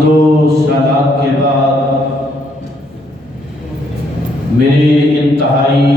حمد و صلات کے بعد میرے انتہائی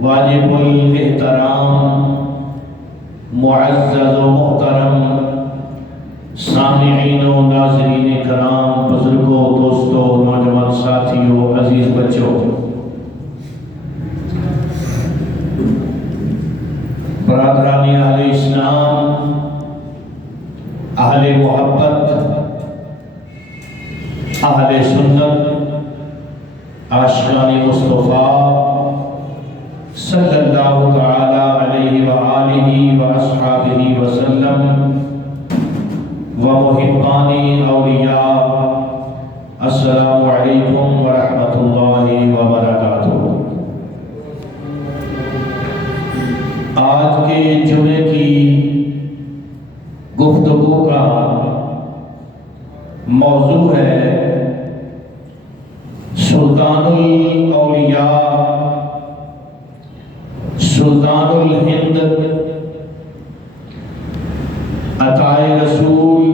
واجب الاحترام معزز و محترم سامعین و ناظرین کرام، بزرگوں، دوستوں، نوجوان ساتھیوں، عزیز بچوں، برادران اہل اسلام، اہل محبت، اہل سنت، عاشقان مصطفیٰ صلی اللہ تعالی علیہ وآلہ واصحابہ وسلم و محبان اولیاء، السلام علیکم ورحمۃ اللہ وبرکاتہ۔ آج کے جمعے کی گفتگو کا موضوع ہے سلطان الاولیاء، سلطان الہند، عطائے رسول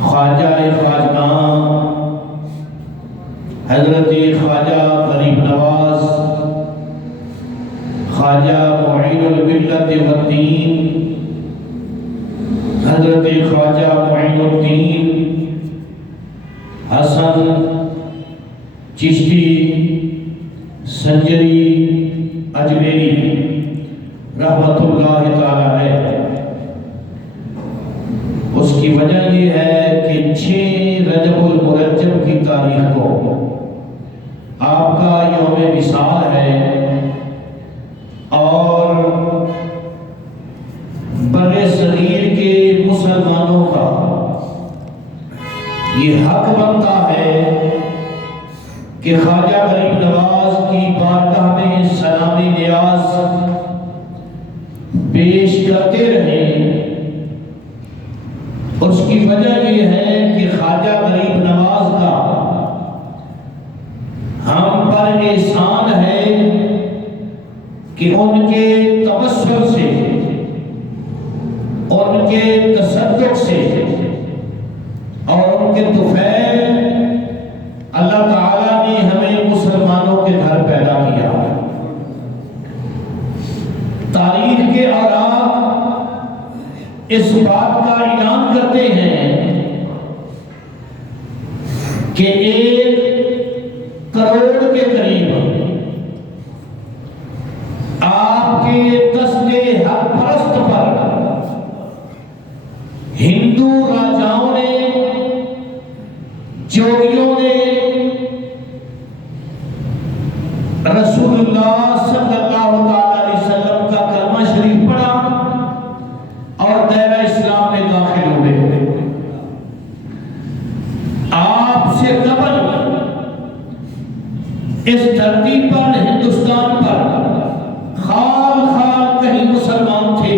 خواجہ خواجگاں حضرت خواجہ غریب نواز، خواجہ معین الملت والدین، حضرت خواجہ معین الدین حسن چشتی سنجری اجمیری رحمت اللہ تعالی ہے۔ اس کی وجہ یہ ہے کہ 6 رجب المرجب کی تاریخ کو آپ کا یوم وصال ہے، اور برِ صغیر کے مسلمانوں کا یہ حق بنتا ہے کہ خواجہ غریب نواز کی بارگاہ میں سلامی نیاز پیش کرتے رہیں۔ اس کی وجہ یہ ہے کہ خواجہ غریب نواز کا ہم پر احسان ہے کہ ان کے توسل سے، ان کے تصدق سے اور ان کے طفیل اللہ تعالیٰ نے ہمیں مسلمانوں کے گھر پیدا کیا۔ تاریخ کے اوراق اس بات کا اعلان کرتے ہیں کہ 1 کروڑ کے قریب آپ کے دست حق پرست پر ہندو راجاؤں نے، جوگیوں نے رسول اللہ صلی اللہ علیہ وسلم کا کلمہ شریف پڑھا اور دائرہ اسلام میں داخل ہوئے۔ آپ سے قبل اس دھرتی پر، ہندوستان پر خال کہیں مسلمان تھے۔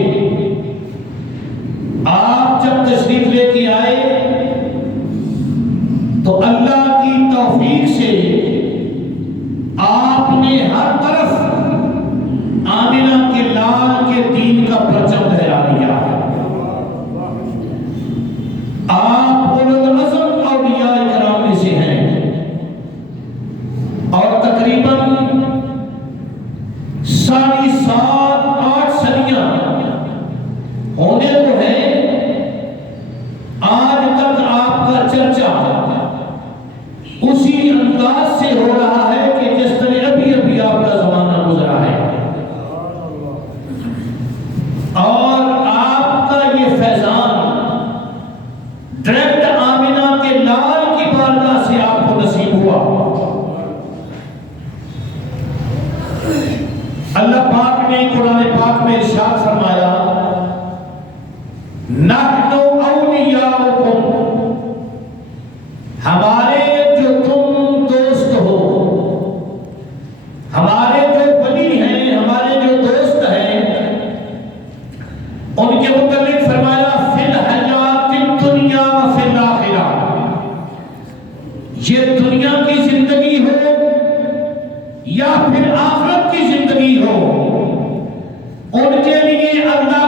آپ جب تشریف لے کے آئے تو اللہ کی توفیق سے آپ نے ہر طرف آمنہ کے لال کے دین کا پرچم لہرا دیا۔ آپ اولو العزم اولیاء کرام میں سے ہیں، اور تقریباً 7.5-8 صدیاں ہونے کو ہیں، آج تک آپ کا چرچا اسی انداز سے ہو رہا ہے کہ جس طرح ابھی آپ کا زمانہ گزرا ہے، اور آپ کا یہ فیضان ڈائریکٹ آمنہ کے لال کی بارگاہ سے آپ کو نصیب ہوا۔ اللہ پاک نے قرآن پاک میں ارشاد فرمایا، نحن اولیاؤکم، ہمارے جو تم دوست ہو، ہمارے جو ولی ہیں، ہمارے جو دوست ہیں، ان کے متعلق فرمایا فی الحیات الدنیا وفی الآخرہ، یہ دنیا کی زندگی ہو یا پھر آخرت کی زندگی ہو، ان کے لیے اللہ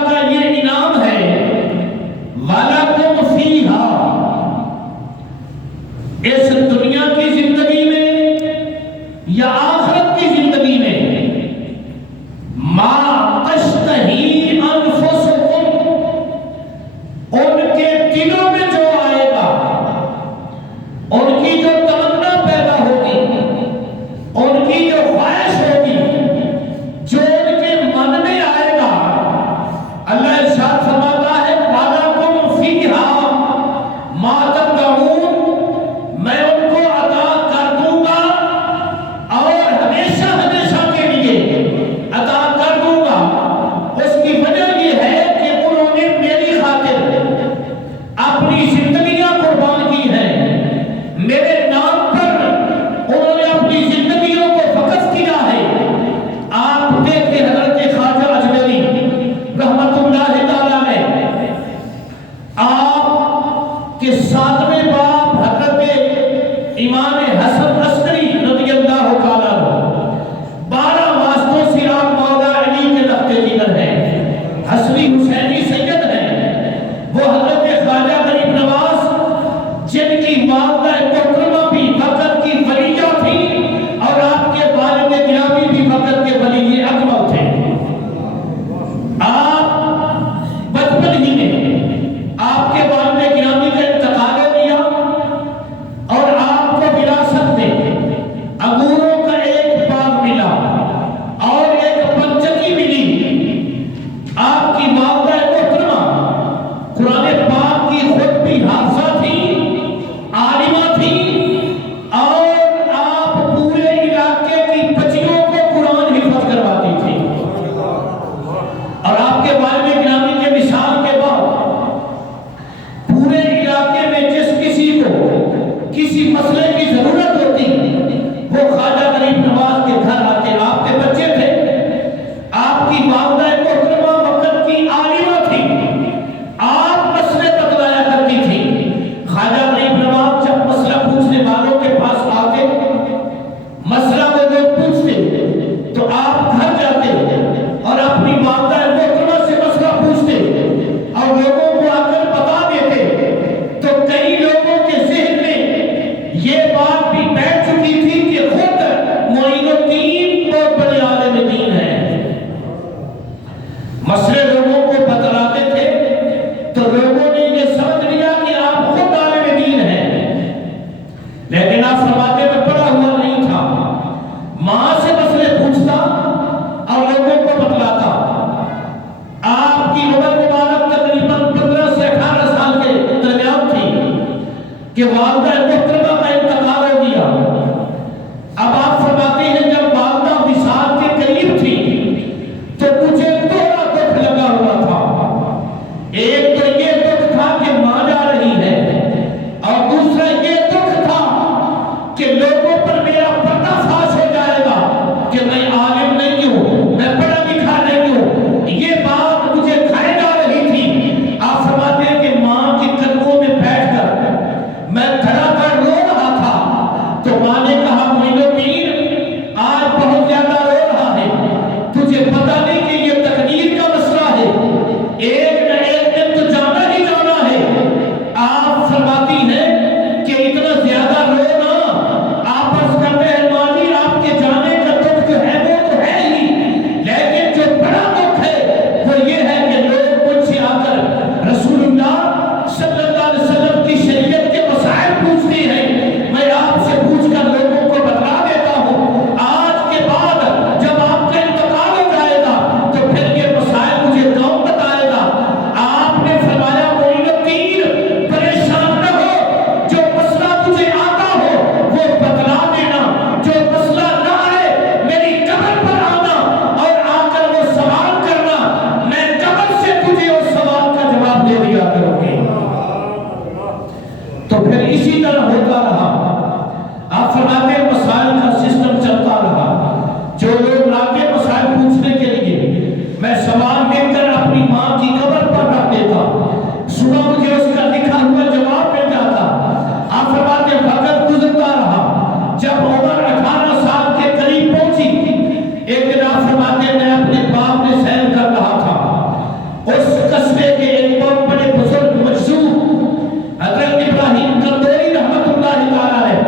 فرماتے ہیں میں اپنے باپ میں سیر کر رہا تھا، اس قصبے کے ایک بہت بڑے بزرگ مجذوب حضرت ابراہیم کندوری رحمت اللہ تعالیٰ علیہ،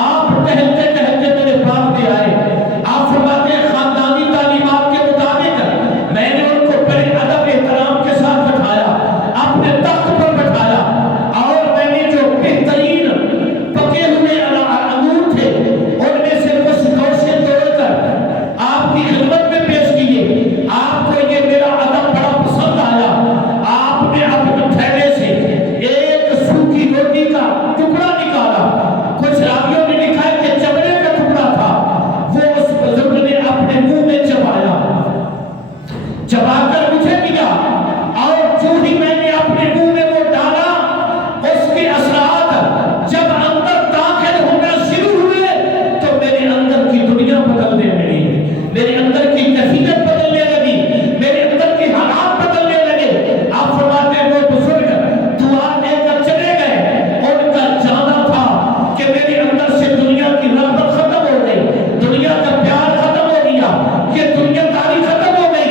آپ ٹہلتے ٹہلتے میرے باغ میں آئے۔ آپ فرماتے ہیں خاندانی تعلیمات کے مطابق میں نے ان کو بڑے ادب احترام کے ساتھ بٹھایا، اپنے تخت پر بٹھایا، اور میں نے جو بہترین پکے ہوئے انگور تھے ان میں سے کچھ گوشے توڑ کر آپ کی خدمت میں پیش کیے۔ آپ کو یہ میرا ادب بڑا پسند آیا۔ آپ نے اپنے تھیلے سے ایک سوکھی روٹی کا ٹکڑا نکالا، کچھ راویوں نے لکھا ہے کہ چمڑے کا ٹکڑا تھا، وہ اس بزرگ نے اپنے منہ میں چبایا، چبا کر مجھے دیا، اور جو ہی میں نے اپنے منہ میں وہ ڈالا اس کے اثرات جب اندر داخل ہونا شروع ہوئے تو میرے اندر کی دنیا بدلنے لگی، میرے اندر کی کیفیت بدلنے لگی، میرے اندر کے حالات بدلنے لگے۔ آپ فرماتے ہیں وہ بزرگ دعا دے کر چلے گئے، ان کا جانا تھا کہ میرے اندر سے دنیا کی رغبت ختم ہو گئی، دنیا کا پیار ختم ہو گیا، یہ دنیا داری ختم ہو گئی۔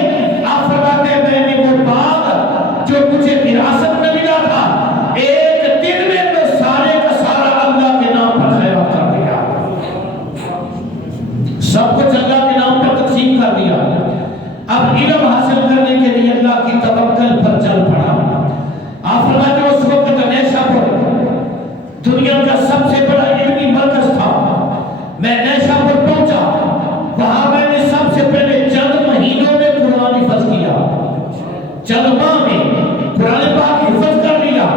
آپ فرماتے ہیں میں نے وہ باغ جو مجھے وراثت میں ملا تھا ایک دن میں تو سارے کا سارا اللہ کے نام پر خیرات کر دیا، سب کچھ اللہ کے نام پر تقسیم کر دیا۔ اب علم حاصل کرنے کے لیے اللہ کی توکل پر چل پڑا۔ آپ فرماتے ہیں اس وقت نیشا پور دنیا کا سب سے بڑا علمی مرکز تھا۔ میں نیشا پور پہنچا، وہاں میں نے سب سے پہلے چند مہینوں میں قرآن حفظ کیا، چند ماہ میں قرآن پاک حفظ کر لیا،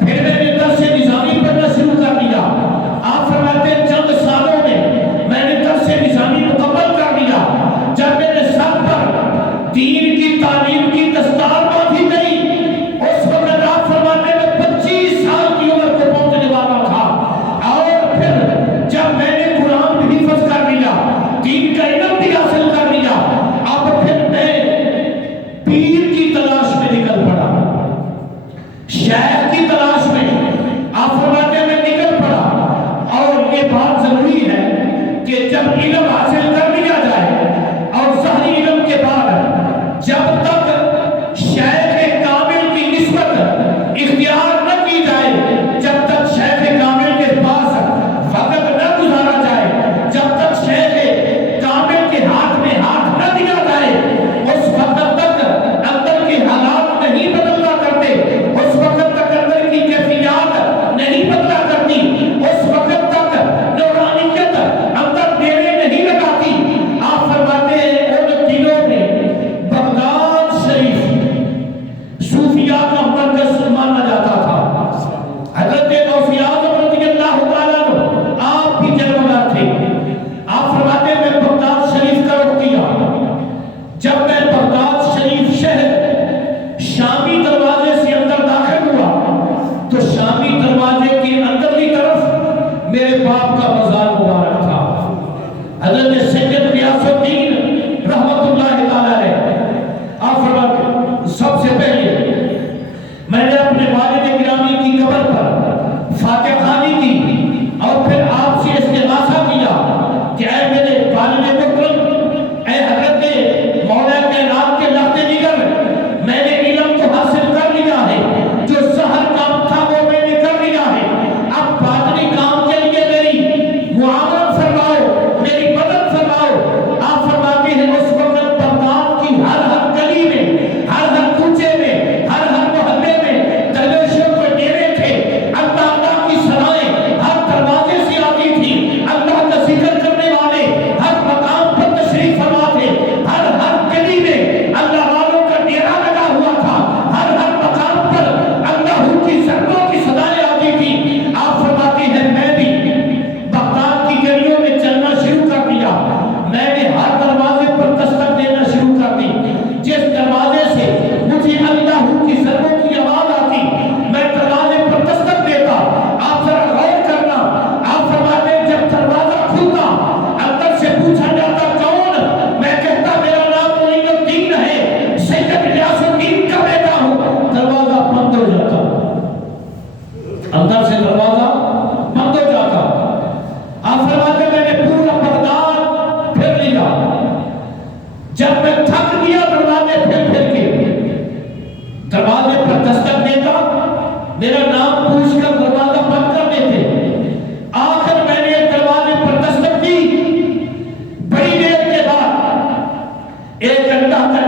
پھر میں نے درس نظامی پڑھنا شروع کر دیا۔ آپ فرماتے ہیں چند سالوں میں نے درس نظامی مکمل کر لیا۔ جب میرے سر پر دین کی تعلیم کی دستار باندھی گئی، اس وقت آپ فرماتے ہیں 25 سال کی عمر کو پہنچنے والا تھا، اور پھر جب میں نے قرآن بھی حفظ کر لیا، دین کا علم بھی حاصل کر لیا، اب پھر میں پیر کی تلاش میں نکل پڑا، شیخ کی تلاش میں۔ آپ فرماتے ہیں میں نکل پڑا، اور یہ بات ضروری ہے کہ جب علم حاصل کر لیا جائے اور ظاہری علم کے بعد جب تک شیخ کامل کی نسبت اختیار نہ کی جائے، جب تک شیخ کامل کے پاس وقت نہ گزارا جائے، جب تک شیخ کامل کے ہاتھ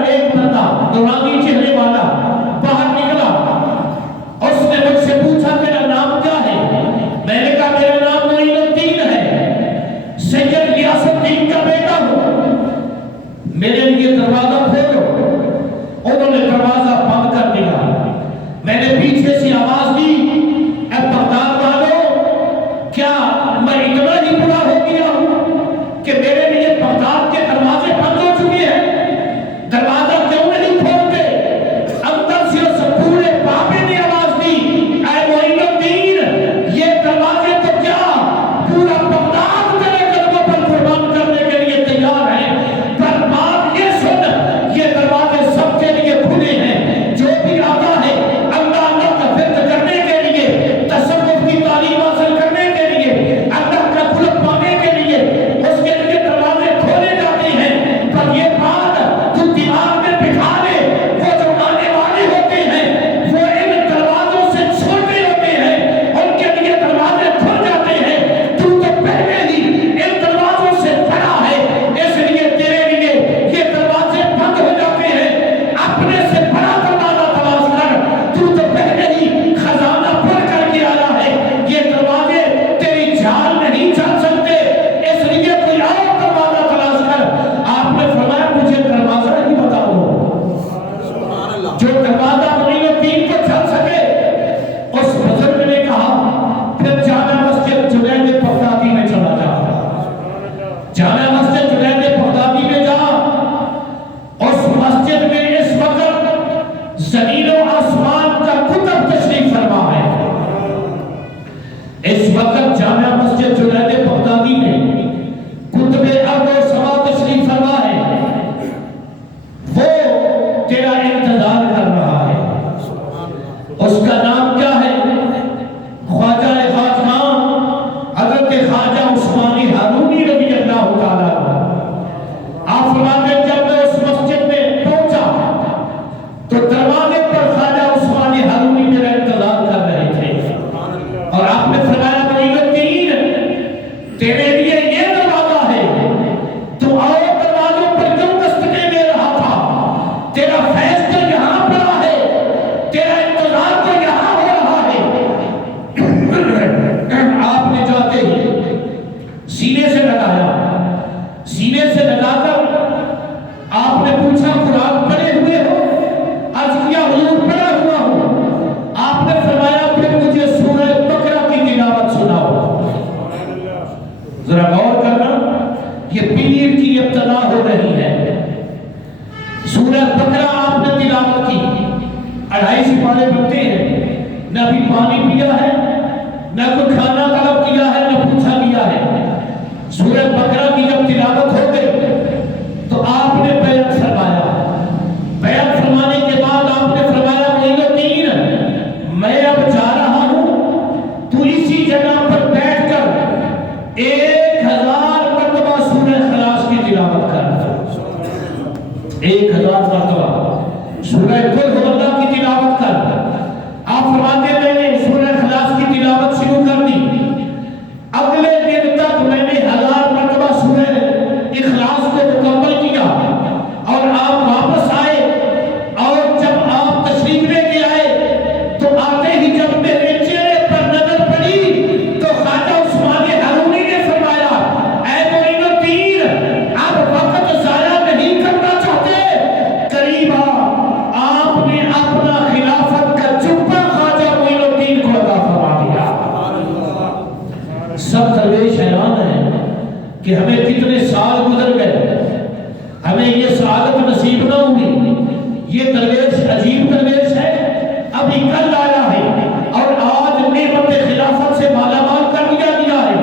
ایک بندہ نورانی چہرے والا باہر نکلا، اس نے مجھ سے پوچھا تیرا نام کیا ہے؟ میں نے کہا میرا نام معین الدین ہے، سید غیاث الدین کا بیٹا ہوں، میرے لیے دروازہ کھولو۔ انہوں نے دروازہ بند کر دیا۔ میں نے پیچھے سے آواز دی، اے بغداد والو، کیا میں اتنا ہی برا ہو گیا ہوں کہ میرے لیے بغداد کے دروازے بند ہو چکے ہیں؟ دروازہ کیوں نہیں کھولتے؟ اندر سے اس پورے بابے نے آواز دی، اے معین الدین، یہ دروازے تو کیا پورا بغداد تیرے قدموں پر قربان کرنے کے لیے تیار ہے، پر بات یہ سن، یہ دروازے سب کے لیے کھلے ہیں، جو بھی آتا ہے اللہ کا ورد کرنے کے لیے، تصوف کی تعلیم حاصل کرنے کے لیے، اللہ کا قرب پانے کے لیے، اس کے لیے دروازے کھولے جاتے ہیں۔ پر یہ بات تو دماغ میں بٹھا لے، وہ جو آنے والے ہوتے ہیں وہ ان دروازوں سے چھوٹے ہوتے ہیں، ان کے لیے دروازے کھل جاتے ہیں، تو پہلے ہی ان دروازوں سے بڑا ہے، اس لیے تیرے لیے یہ دروازے بند ہو جاتے ہیں۔ اپنے سے بڑا دروازہ تلاش کر، تو پہلے ہی خزانہ پر کر کے آیا ہے، یہ دروازے تیری جان نہیں چل سکتے، اس لیے کوئی اور دروازہ تلاش کر۔ آپ نے فرمایا مجھے دروازہ ہی بتا دو، جو دروازہ معین الدین کو چل سکے۔ اس بزرگ نے کہا پھر جامع مسجد جنید بغدادی میں چلا جا، جامع مسجد جنید بغدادی میں جا، اس مسجد میں اس وقت زمین و آسمان کا کتب تشریف فرما ہے۔ اس وقت جامع مسجد جنید بغدادی میں کتب ارض و سما تشریف فرما ہے، وہ تیرا انتظار کر رہا ہے۔ اس کا نام کیا ہے؟ خواجہ خاتمان حضرت خواجہ عثمانی ہارونی رضی اللہ تعالیٰ عنہ۔ آپ فرماتے ہیں جب میں اس مسجد میں پہنچا تو دروازے پر خواجہ عثمانی ہارونی میرا انتظار کر رہے تھے، اور آپ نے فرمایا معین الدین، تیرے لیے یہ دروازہ ہے، تو اور دروازوں پر کیوں دستکیں دے رہا تھا؟ تیرا فیض تو یہاں پڑا ہے، تیرا انتظار تو یہاں ہو رہا ہے۔ آپ نے جاتے ہی سینے سے لگایا، سینے سے لگا کر آپ نے پوچھا قرآن پڑھے ہوئے ہو؟ عرض کیا حضور پڑھا ہوا ہوں۔ آپ نے فرمایا پھر مجھے سورہ بقرہ کی تلاوت سناؤ۔ ذرا غور کرنا، یہ پیر کی ابتدا ہو رہی ہے۔ سورہ بقرہ آپ نے تلاوت کی، 2.5 سپارے بنتے ہیں، نہ بھی پانی پیا ہے، نہ کوئی کھانا طلب کیا ہے، نہ پوچھا گیا ہے۔ سورہ بقرہ کی جب تلاوت ہو گئی تو آپ نے بیعت فرمایا۔ بیعت فرمانے کے بعد آپ نے فرمایا معین الدین، میں اب جا رہا ہوں، تو اسی جگہ پر بیٹھ کر 1000 مرتبہ سورہ اخلاص کی تلاوت کر۔ 1000 مرتبہ سورہ قل هو اللہ کی تلاوت کر۔ آپ فرماتے میں نے سورہ اخلاص کی تلاوت شروع کر دی، اگلے دن تک میں نے 1000 مرتبہ سورہ اخلاص کو مکمل کیا، اور آپ واپس آئے، اور جب آپ تشریف لے کے آئے تو آتے ہی جب میرے چہرے پر نظر پڑی تو خواجہ عثمانی ہارونی نے فرمایا، اے معین الدین، اب وقت ضائع نہیں کرنا چاہتے، قریب آپ نے اپنا خلافت کا جبہ خواجہ معین الدین کو عطا فرما دیا۔ سب درویش حیران ہیں کہ ہمیں کتنے سال گزر گئے، ہمیں یہ سعادت نصیب نہ ہوئی۔ یہ درویش عجیب درویش ہے، ابھی کل آیا ہے اور آج نعمت خلافت سے مالا مال کر دیا گیا ہے۔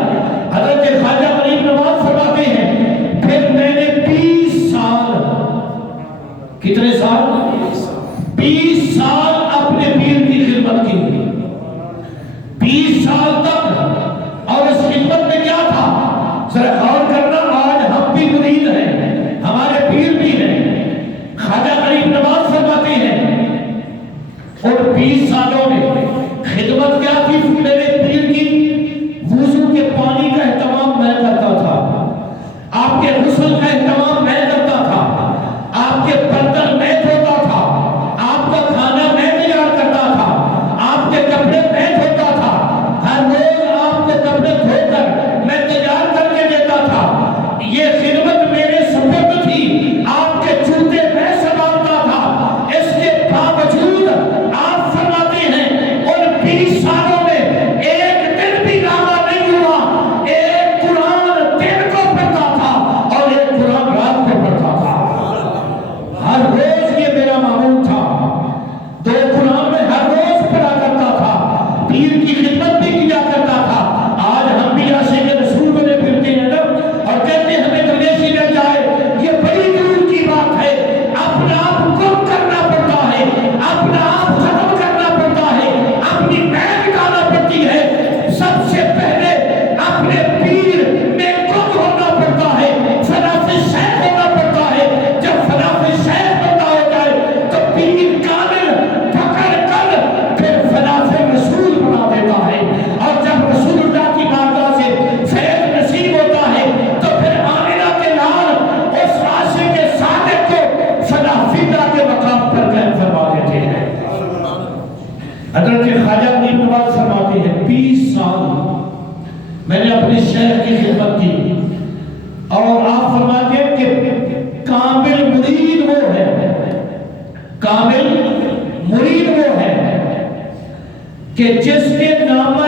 حضرت خواجہ غریب نواز فرماتے ہیں پھر میں نے 20 سال، کتنے سال؟ 20 سال اپنے پیر کی خدمت کی، 20 سال تک۔ اور اس خدمت میں کیا تھا؟ ذرا غور کرنا، آج ہم بھی مرید ہیں، ہمارے پیر بھی ہیں۔ خواجہ غریب نواز فرماتے ہیں اور 20 سالوں میں خدمت کیا تھی میرے پیر کی؟ وضو کے پانی کا اہتمام میں کرتا تھا، آپ کے غسل کا اہتمام میں کرتا تھا، آپ کے برتن میں نے اپنی شیخ کی خدمت کی، اور آپ فرماتے ہیں کہ کامل مرید وہ ہے، کامل مرید وہ ہے کہ جس کے نامہ